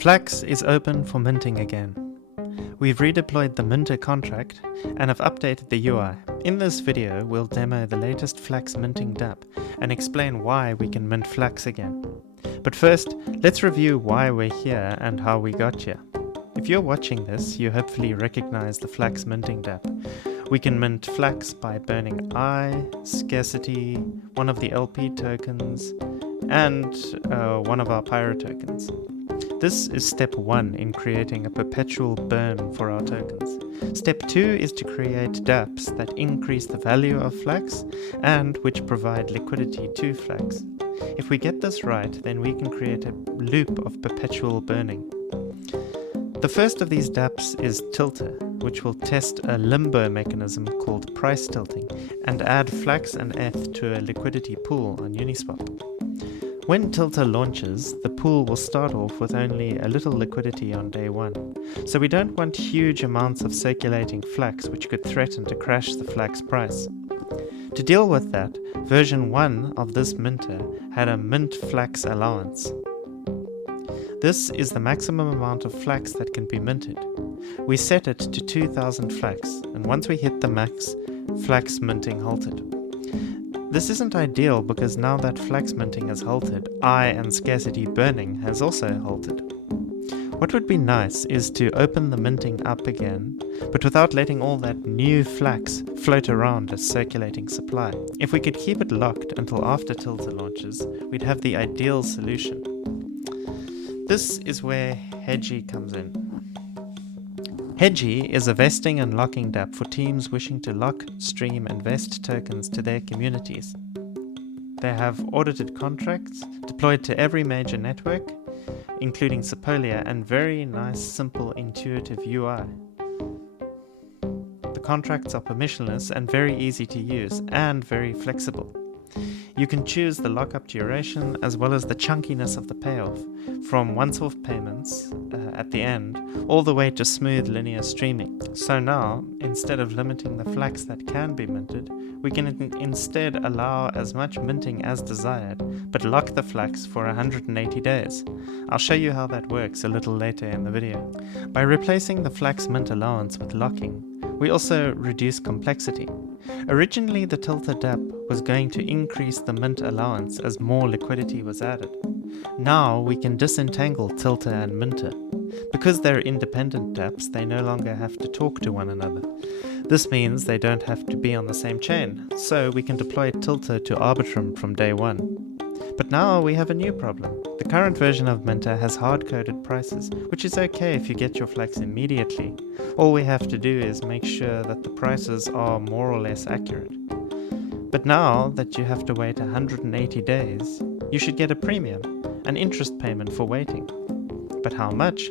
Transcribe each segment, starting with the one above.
Flax is open for minting again. We've redeployed the minter contract and have updated the UI. In this video, we'll demo the latest Flax minting dApp and explain why we can mint Flax again. But first, let's review why we're here and how we got here. If you're watching this, you hopefully recognize the Flax minting dApp. We can mint Flax by burning I, Scarcity, one of the LP tokens, and one of our Pyro tokens. This is step 1 in creating a perpetual burn for our tokens. Step 2 is to create dApps that increase the value of Flax and which provide liquidity to Flax. If we get this right, then we can create a loop of perpetual burning. The first of these dApps is Tilter, which will test a limbo mechanism called price tilting and add Flax and ETH to a liquidity pool on Uniswap. When Tilter launches, the pool will start off with only a little liquidity on day 1, so we don't want huge amounts of circulating Flax which could threaten to crash the Flax price. To deal with that, version 1 of this minter had a mint Flax allowance. This is the maximum amount of Flax that can be minted. We set it to 2000 Flax, and once we hit the max, Flax minting halted. This isn't ideal because now that Flax minting has halted, I and Scarcity burning has also halted. What would be nice is to open the minting up again, but without letting all that new Flax float around as circulating supply. If we could keep it locked until after Tilter launches, we'd have the ideal solution. This is where Hedgie comes in. Hedgie is a vesting and locking dApp for teams wishing to lock, stream, and vest tokens to their communities. They have audited contracts deployed to every major network, including Sepolia, and very nice, simple, intuitive UI. The contracts are permissionless and very easy to use, and very flexible. You can choose the lockup duration as well as the chunkiness of the payoff, from once-off payments at the end, all the way to smooth linear streaming. So now, instead of limiting the Flax that can be minted, we can instead allow as much minting as desired, but lock the Flax for 180 days. I'll show you how that works a little later in the video. By replacing the Flax mint allowance with locking, we also reduce complexity. Originally, the Tilter dApp was going to increase the mint allowance as more liquidity was added. Now we can disentangle Tilter and Minter. Because they're independent dApps, they no longer have to talk to one another. This means they don't have to be on the same chain, so we can deploy Tilter to Arbitrum from day 1. But now we have a new problem. The current version of Minter has hard-coded prices, which is okay if you get your Flax immediately. All we have to do is make sure that the prices are more or less accurate. But now that you have to wait 180 days, you should get a premium, an interest payment for waiting. But how much?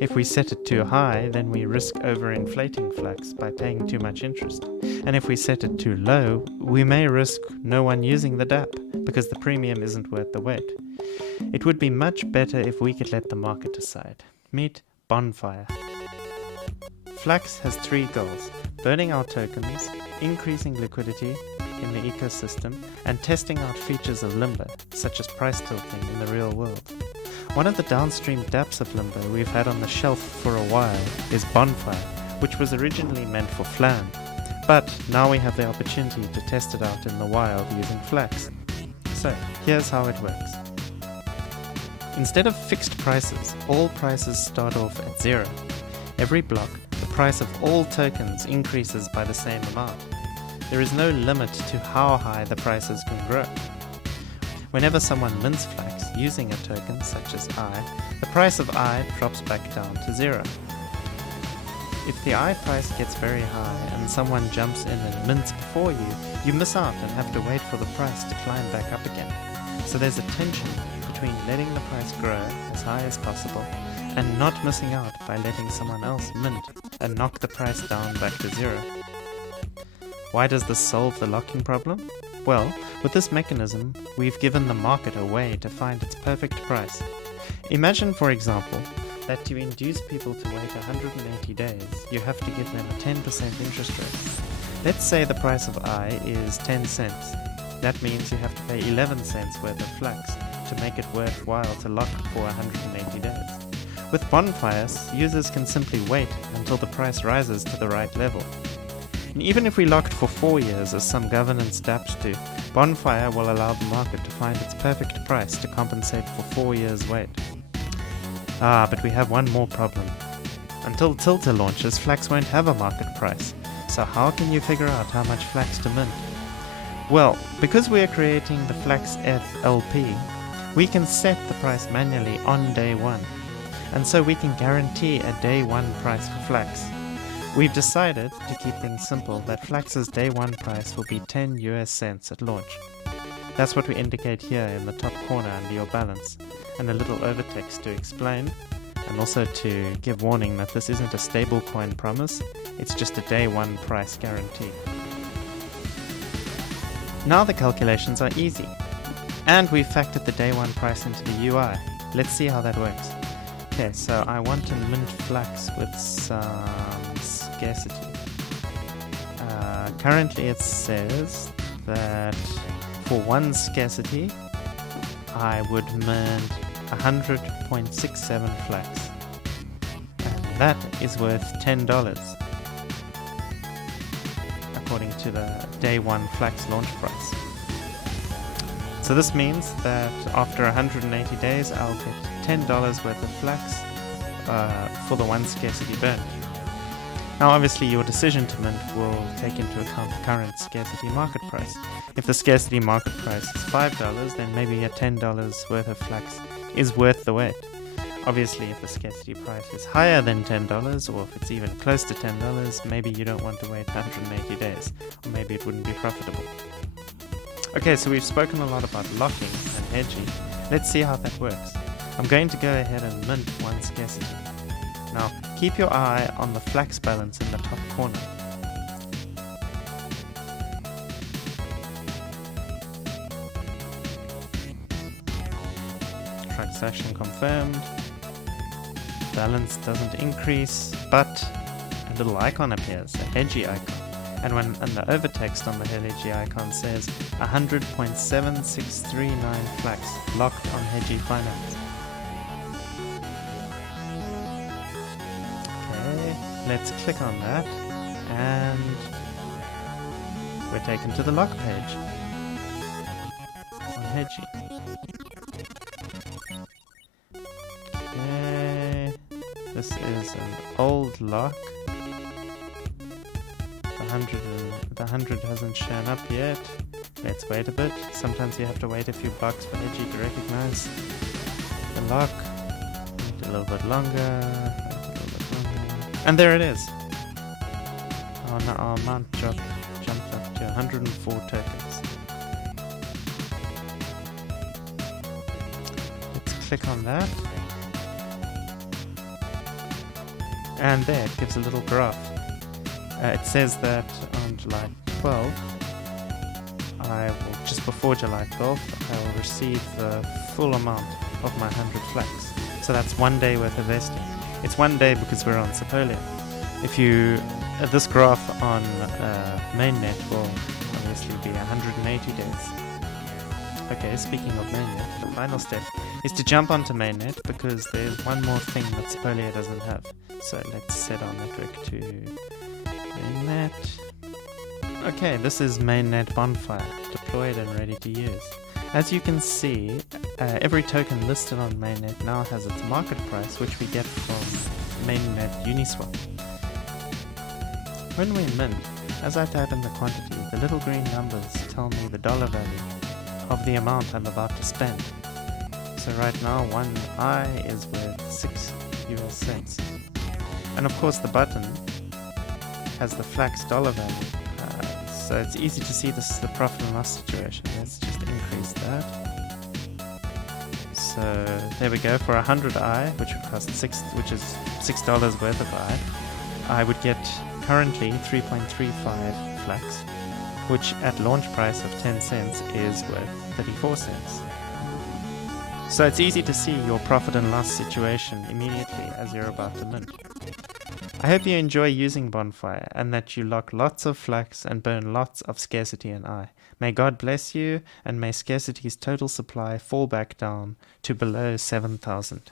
If we set it too high, then we risk overinflating Flax by paying too much interest. And if we set it too low, we may risk no one using the dApp because the premium isn't worth the wait. It would be much better if we could let the market decide. Meet Bonfire. Flax has 3 goals: burning our tokens, increasing liquidity in the ecosystem, and testing out features of Limbo, such as price tilting in the real world. One of the downstream dApps of Limbo we've had on the shelf for a while is Bonfire, which was originally meant for Flan, but now we have the opportunity to test it out in the wild using Flax. So, here's how it works. Instead of fixed prices, all prices start off at 0. Every block, the price of all tokens increases by the same amount. There is no limit to how high the prices can grow. Whenever someone mints Flax using a token such as I, the price of I drops back down to 0. If the I price gets very high and someone jumps in and mints before you, you miss out and have to wait for the price to climb back up again. So there's a tension between letting the price grow as high as possible and not missing out by letting someone else mint and knock the price down back to 0. Why does this solve the locking problem? Well, with this mechanism, we've given the market a way to find its perfect price. Imagine, for example, that to induce people to wait 180 days, you have to give them a 10% interest rate. Let's say the price of I is 10 cents. That means you have to pay 11 cents worth of Flax to make it worthwhile to lock for 180 days. With Bonfires, users can simply wait until the price rises to the right level. And even if we locked for 4 years, as some governance dApps do, Bonfire will allow the market to find its perfect price to compensate for 4 years' wait. But we have one more problem. Until Tilter launches, Flax won't have a market price. So how can you figure out how much Flax to mint? Well, because we are creating the Flax FLP, we can set the price manually on day one. And so we can guarantee a day one price for Flax. We've decided, to keep things simple, that Flax's day one price will be 10 US cents at launch. That's what we indicate here in the top corner under your balance, and a little overtext to explain, and also to give warning that this isn't a stablecoin promise, it's just a day one price guarantee. Now the calculations are easy, and we've factored the day one price into the UI. Let's see how that works. Okay, so I want to mint Flax with some scarcity. Currently it says that for one scarcity I would mint 100.67 Flax, and that is worth $10 according to the day one Flax launch price. So this means that after 180 days I'll get $10 worth of Flax for the one scarcity burn. Now obviously your decision to mint will take into account the current scarcity market price. If the scarcity market price is $5, then maybe a $10 worth of Flax is worth the wait. Obviously if the scarcity price is higher than $10, or if it's even close to $10, maybe you don't want to wait 180 days, or maybe it wouldn't be profitable. Okay, so we've spoken a lot about locking and hedging. Let's see how that works. I'm going to go ahead and mint one scarcity. Now, keep your eye on the Flax balance in the top corner. Transaction confirmed. Balance doesn't increase, but a little icon appears, a hedgy icon. And the overtext on the hedgy icon says 100.7639 Flax locked on hedgy finance. Let's click on that, and we're taken to the lock page on Hedgy. Okay, this is an old lock. The 100 hasn't shown up yet. Let's wait a bit. Sometimes you have to wait a few blocks for Hedgy to recognize the lock. Wait a little bit longer. And there it is. Oh no, our amount jumped up to 104 tokens. Let's click on that. And there, it gives a little graph. It says that on July 12th, just before July 12th, I will receive the full amount of my 100 Flax. So that's 1 day worth of vesting. It's 1 day because we're on Sepolia. If you, this graph on mainnet will obviously be 180 days. Okay, speaking of mainnet, the final step is to jump onto mainnet because there's one more thing that Sepolia doesn't have. So let's set our network to mainnet. Okay, this is mainnet Bonfire, deployed and ready to use. As you can see, every token listed on mainnet now has its market price, which we get from mainnet Uniswap. When we mint, as I type in the quantity, the little green numbers tell me the dollar value of the amount I'm about to spend. So right now, 1 I is worth 6 US cents. And of course the button has the Flax dollar value. So it's easy to see this is the profit and loss situation. Let's just increase that. So there we go. For 100 I, which would cost which is $6 worth of I would get currently 3.35 Flax, which at launch price of 10 cents is worth 34 cents. So it's easy to see your profit and loss situation immediately as you're about to mint. I hope you enjoy using Bonfire and that you lock lots of Flax and burn lots of scarcity and I. May God bless you, and may scarcity's total supply fall back down to below 7,000.